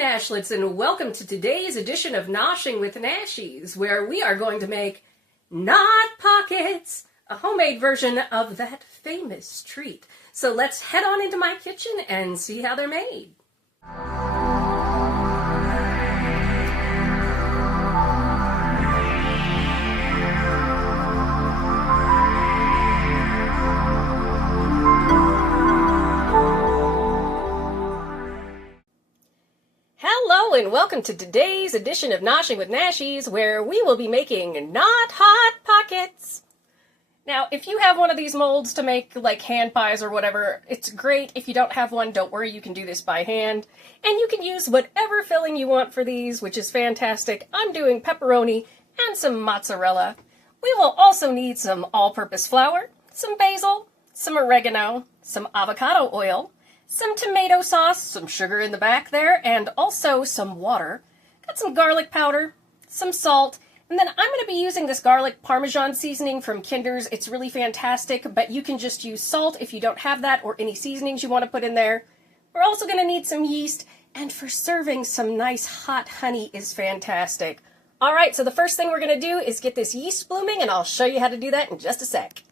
Nashlets, and welcome to today's edition of Noshing with Nashies, where we are going to make Knot Pockets, a homemade version of that famous treat. So let's head on into my kitchen and see how they're made. Hello and welcome to today's edition of Noshing with Nashies, where we will be making Not Hot Pockets. Now, if you have one of these molds to make like hand pies or whatever, it's great. If you don't have one, don't worry, you can do this by hand. And you can use whatever filling you want for these, which is fantastic. I'm doing pepperoni and some mozzarella. We will also need some all-purpose flour, some basil, some oregano, some avocado oil, some tomato sauce, some sugar in the back there, and also some water. Got some garlic powder, some salt, and then I'm going to be using this garlic parmesan seasoning from Kinder's. It's really fantastic, but you can just use salt if you don't have that or any seasonings you want to put in there. We're also going to need some yeast, and for serving, some nice hot honey is fantastic. All right, so the first thing we're going to do is get this yeast blooming, and I'll show you how to do that in just a sec.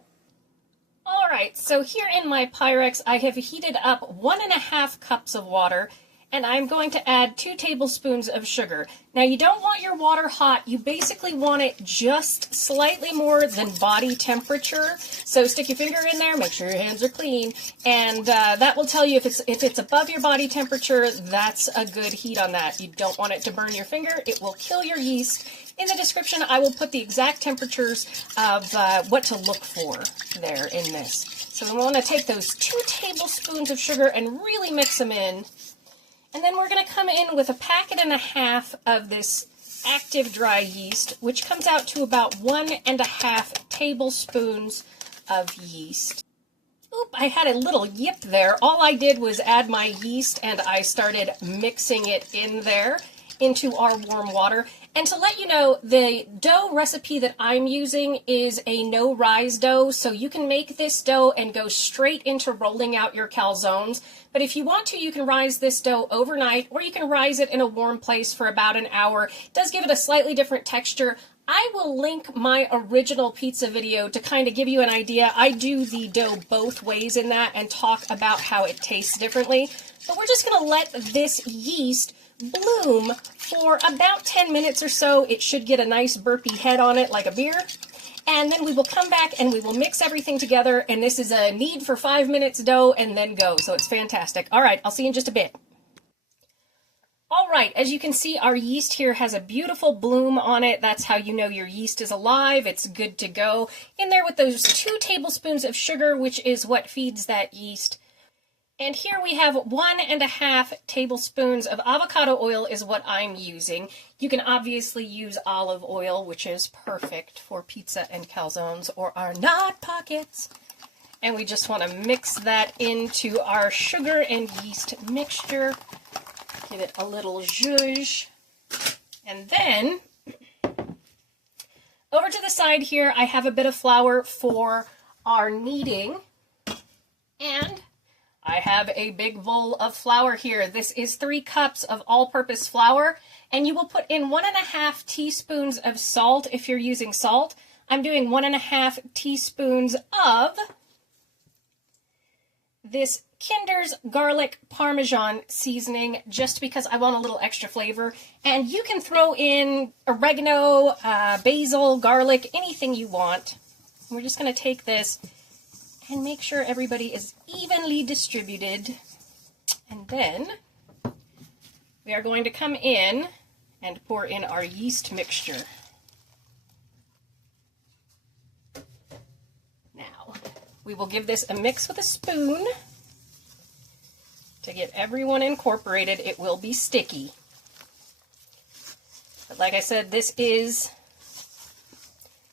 Alright, so here in my Pyrex, I have heated up 1.5 cups of water, and I'm going to add 2 tablespoons of sugar. Now, you don't want your water hot. You basically want it just slightly more than body temperature. So stick your finger in there, make sure your hands are clean, and that will tell you if it's above your body temperature, that's a good heat on that. You don't want it to burn your finger. It will kill your yeast. In the description, I will put the exact temperatures of what to look for there in this. So we want to take those 2 tablespoons of sugar and really mix them in. And then we're going to come in with 1.5 packets of this active dry yeast, which comes out to about 1.5 tablespoons of yeast. Oop, I had a little yip there. All I did was add my yeast and I started mixing it in there into our warm water. And to let you know, the dough recipe that I'm using is a no-rise dough, so you can make this dough and go straight into rolling out your calzones. But if you want to, you can rise this dough overnight, or you can rise it in a warm place for about an hour. It does give it a slightly different texture. I will link my original pizza video to kind of give you an idea. I do the dough both ways in that and talk about how it tastes differently. But we're just going to let this yeast bloom for about 10 minutes or so. It should get a nice burpy head on it like a beer. And then we will come back and we will mix everything together. And this is a knead for 5 minutes dough and then go. So it's fantastic. All right, I'll see you in just a bit. All right, as you can see, our yeast here has a beautiful bloom on it. That's how you know your yeast is alive. It's good to go. In there with those 2 tablespoons of sugar, which is what feeds that yeast. And here we have 1.5 tablespoons of avocado oil is what I'm using. You can obviously use olive oil, which is perfect for pizza and calzones or our knot pockets. And we just want to mix that into our sugar and yeast mixture. Give it a little zhuzh. And then, over to the side here, I have a bit of flour for our kneading. And I have a big bowl of flour here. This is 3 cups of all-purpose flour, and you will put in 1.5 teaspoons of salt if you're using salt. I'm doing 1.5 teaspoons of this Kinder's garlic parmesan seasoning, just because I want a little extra flavor. And you can throw in oregano, basil, garlic, anything you want. We're just going to take this and make sure everybody is evenly distributed. And then we are going to come in and pour in our yeast mixture. Now, we will give this a mix with a spoon to get everyone incorporated. It will be sticky. But like I said, this is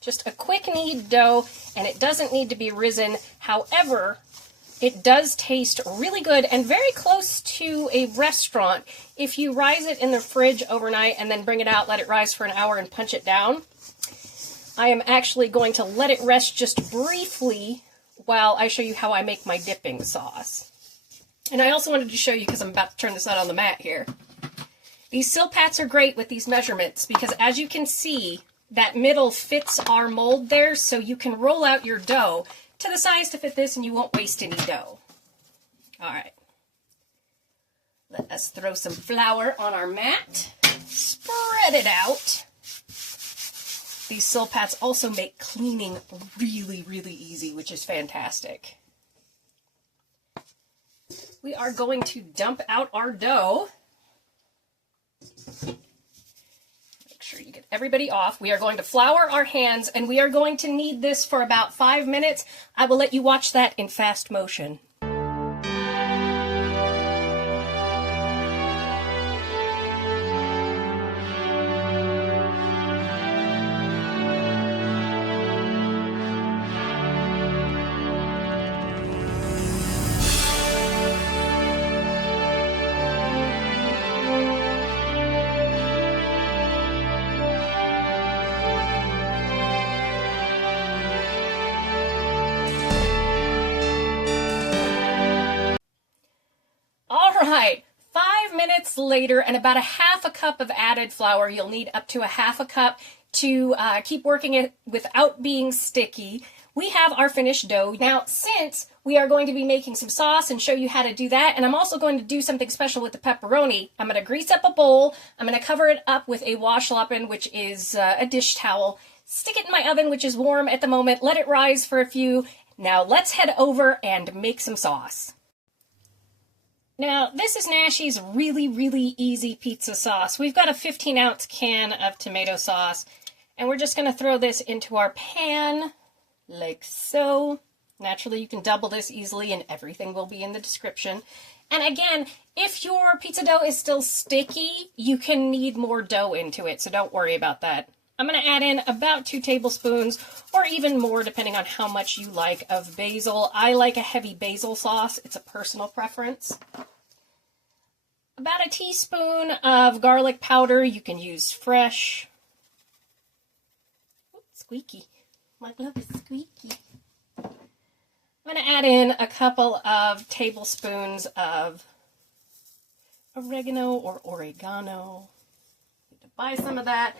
just a quick knead dough, and it doesn't need to be risen. However, it does taste really good and very close to a restaurant. If you rise it in the fridge overnight and then bring it out, let it rise for an hour and punch it down. I am actually going to let it rest just briefly while I show you how I make my dipping sauce. And I also wanted to show you, because I'm about to turn this out on the mat here, These Silpats are great with these measurements because as you can see, that middle fits our mold there, so you can roll out your dough to the size to fit this and you won't waste any dough. All right. Let us throw some flour on our mat. Spread it out. These Silpats also make cleaning really, really easy, which is fantastic. We are going to dump out our dough. Make sure you get everybody off. We are going to flour our hands, and we are going to knead this for about 5 minutes. I will let you watch that in fast motion. Right, 5 minutes later, and about a half a cup of added flour. You'll need up to a half a cup to keep working it without being sticky. We have our finished dough. Now, since we are going to be making some sauce and show you how to do that, and I'm also going to do something special with the pepperoni, I'm going to grease up a bowl. I'm going to cover it up with a washloppin, which is a dish towel. Stick it in my oven, which is warm at the moment. Let it rise for a few. Now, let's head over and make some sauce. Now, this is Nashies' really, really easy pizza sauce. We've got a 15-ounce can of tomato sauce, and we're just going to throw this into our pan, like so. Naturally, you can double this easily, and everything will be in the description. And again, if your pizza dough is still sticky, you can knead more dough into it, so don't worry about that. I'm going to add in about 2 tablespoons, or even more, depending on how much you like, of basil. I like a heavy basil sauce. It's a personal preference. About a teaspoon of garlic powder. You can use fresh. Oops, squeaky. My glove is squeaky. I'm going to add in a couple of tablespoons of oregano or oregano. Need to buy some of that.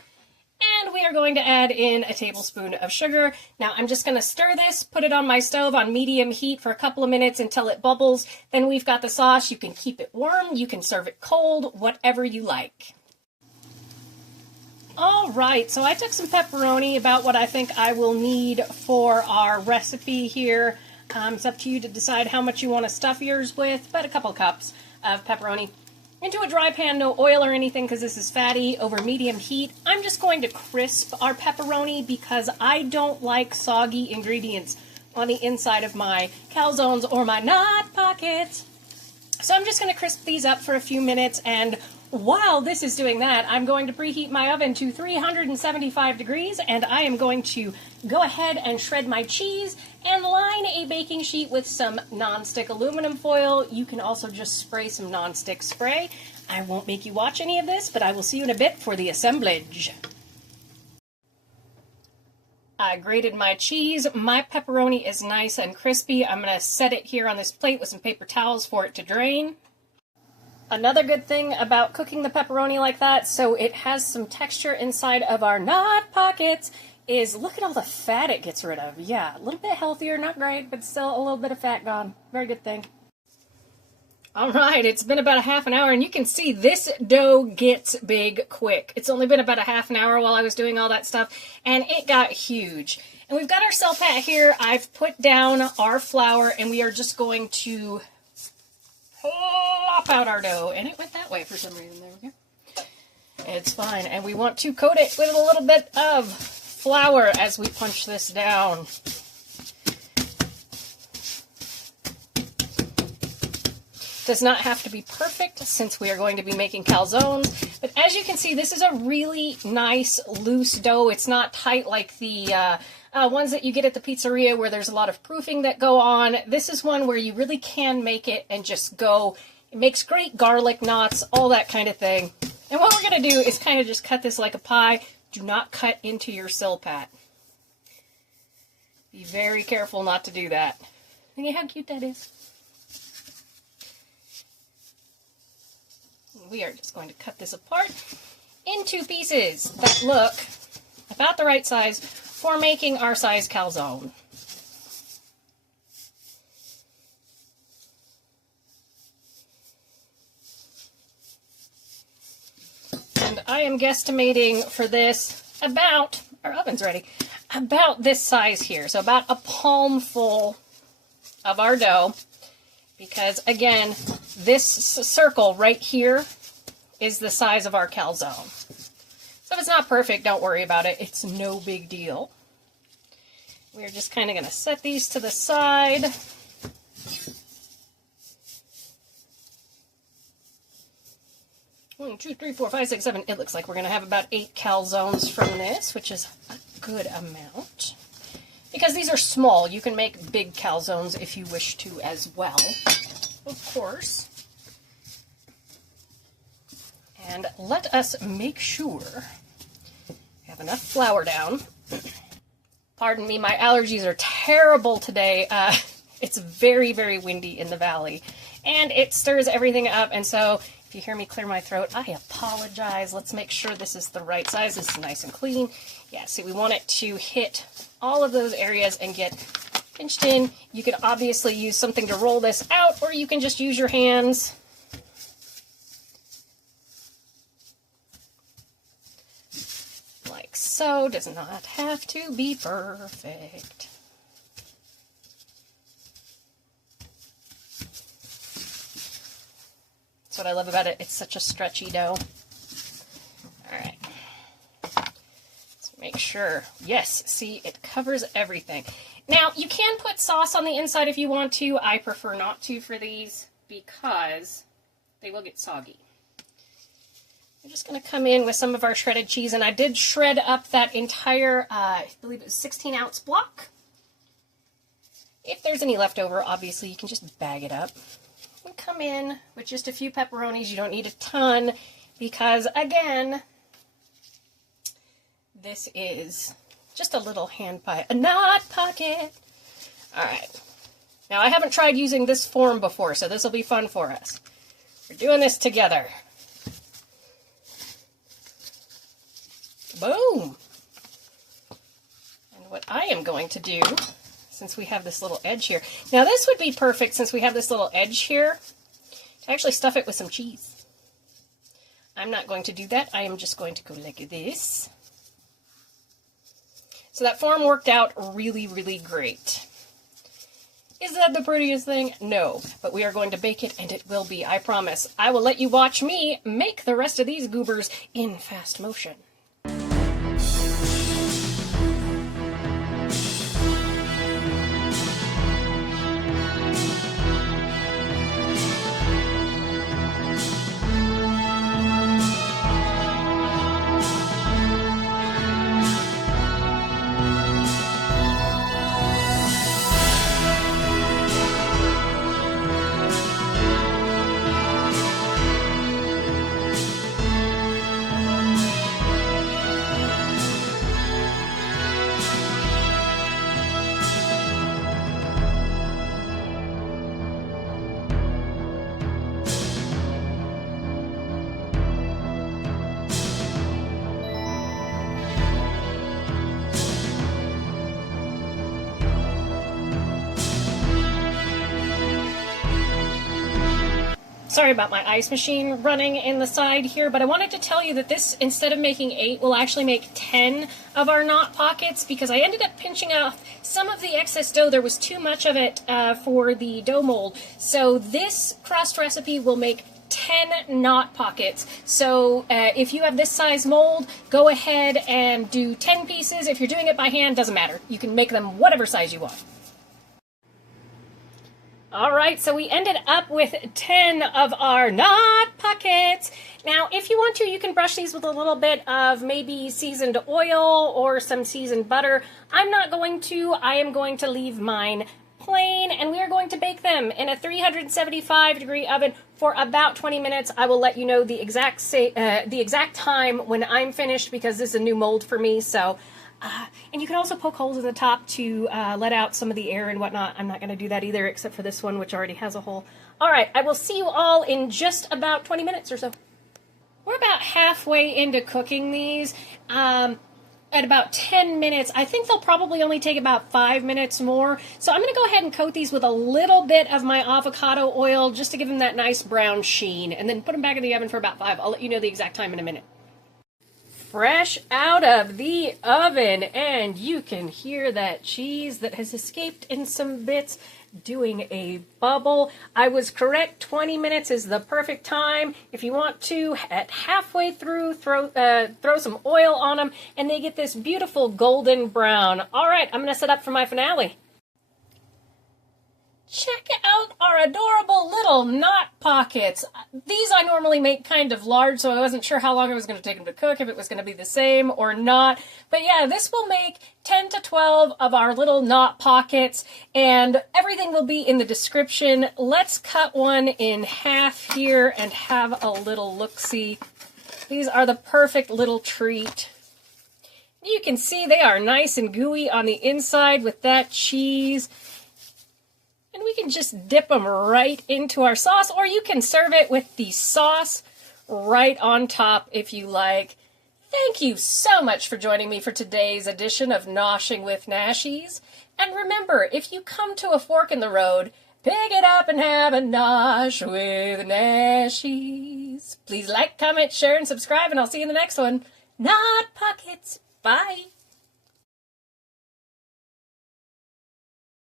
And we are going to add in a tablespoon of sugar. Now I'm just going to stir this, put it on my stove on medium heat for a couple of minutes until it bubbles. Then we've got the sauce. You can keep it warm, you can serve it cold, whatever you like. All right, so I took some pepperoni, about what I think I will need for our recipe here. It's up to you to decide how much you want to stuff yours with, but a couple cups of pepperoni. Into a dry pan, no oil or anything because this is fatty, over medium heat. I'm just going to crisp our pepperoni because I don't like soggy ingredients on the inside of my calzones or my knot pockets. So I'm just going to crisp these up for a few minutes, and while this is doing that, I'm going to preheat my oven to 375 degrees, and I am going to go ahead and shred my cheese and line a baking sheet with some nonstick aluminum foil. You can also just spray some nonstick spray. I won't make you watch any of this, but I will see you in a bit for the assemblage. I grated my cheese. My pepperoni is nice and crispy. I'm going to set it here on this plate with some paper towels for it to drain. Another good thing about cooking the pepperoni like that, so it has some texture inside of our knot pockets, is look at all the fat it gets rid of. Yeah, a little bit healthier, not great, but still a little bit of fat gone. Very good thing. All right, it's been about a half an hour, and you can see this dough gets big quick. It's only been about a half an hour while I was doing all that stuff, and it got huge. And we've got our Silpat here. I've put down our flour, and we are just going to plop out our dough. And it went that way for some reason. There we go. It's fine. And we want to coat it with a little bit of flour as we punch this down. Does not have to be perfect since we are going to be making calzones, but as you can see, this is a really nice loose dough. It's not tight like the ones that you get at the pizzeria where there's a lot of proofing that go on. This is one where you really can make it and just go. It makes great garlic knots, all that kind of thing. And what we're going to do is kind of just cut this like a pie. Do not cut into your Silpat. Be very careful not to do that. Look at how cute that is. We are just going to cut this apart into pieces that look about the right size for making our size calzone. And I am guesstimating for this about, our oven's ready, about this size here. So about a palmful of our dough. Because again, this circle right here is the size of our calzone. So if it's not perfect, don't worry about it. It's no big deal. We're just kind of going to set these to the side. 1, 2, 3, 4, 5, 6, 7. It looks like we're going to have about 8 calzones from this, which is a good amount. Because these are small, you can make big calzones if you wish to as well, of course. And let us make sure we have enough flour down. Pardon me, my allergies are terrible today. It's very, very windy in the valley, and it stirs everything up, and so if you hear me clear my throat, I apologize. Let's make sure this is the right size. This is nice and clean. Yeah, see, we want it to hit all of those areas and get pinched in. You could obviously use something to roll this out, or you can just use your hands. Like so. Does not have to be perfect. That's what I love about it. It's such a stretchy dough. All right. Let's make sure. Yes, see, it covers everything. Now, you can put sauce on the inside if you want to. I prefer not to for these because they will get soggy. We're just going to come in with some of our shredded cheese, and I did shred up that entire, I believe it was 16-ounce block. If there's any left over, obviously you can just bag it up. We come in with just a few pepperonis. You don't need a ton because, again, this is just a little hand pie, a knot pocket. All right. Now, I haven't tried using this form before, so this will be fun for us. We're doing this together. Boom. And what I am going to do, since we have this little edge here. Now this would be perfect since we have this little edge here to actually stuff it with some cheese. I'm not going to do that. I am just going to go like this. So that form worked out really, really great. Is that the prettiest thing? No, but we are going to bake it and it will be, I promise. I will let you watch me make the rest of these goobers in fast motion. Sorry about my ice machine running in the side here, but I wanted to tell you that this, instead of making 8, will actually make 10 of our knot pockets because I ended up pinching off some of the excess dough. There was too much of it for the dough mold. So this crust recipe will make 10 knot pockets. So if you have this size mold, go ahead and do 10 pieces. If you're doing it by hand, doesn't matter. You can make them whatever size you want. All right, so we ended up with 10 of our knot pockets. Now, if you want to, you can brush these with a little bit of maybe seasoned oil or some seasoned butter. I'm not going to. I am going to leave mine plain, and we are going to bake them in a 375-degree oven for about 20 minutes. I will let you know the exact time when I'm finished because this is a new mold for me, so... and you can also poke holes in the top to let out some of the air and whatnot. I'm not going to do that either, except for this one, which already has a hole. All right, I will see you all in just about 20 minutes or so. We're about halfway into cooking these. At about 10 minutes. I think they'll probably only take about 5 minutes more. So I'm going to go ahead and coat these with a little bit of my avocado oil just to give them that nice brown sheen, and then put them back in the oven for about 5. I'll let you know the exact time in a minute. Fresh out of the oven, and you can hear that cheese that has escaped in some bits doing a bubble. I was correct. 20 minutes is the perfect time. If you want to, at halfway through, throw some oil on them, and they get this beautiful golden brown. All right, I'm going to set up for my finale. Check out our adorable little knot pockets. These I normally make kind of large, so I wasn't sure how long it was going to take them to cook, if it was going to be the same or not. But yeah, this will make 10 to 12 of our little knot pockets, and everything will be in the description. Let's cut one in half here and have a little look-see. These are the perfect little treat. You can see they are nice and gooey on the inside with that cheese. And we can just dip them right into our sauce, or you can serve it with the sauce right on top if you like. Thank you so much for joining me for today's edition of Noshing with Nashies. And remember, if you come to a fork in the road, pick it up and have a nosh with Nashies. Please like, comment, share, and subscribe, and I'll see you in the next one. Knot Pockets. Bye.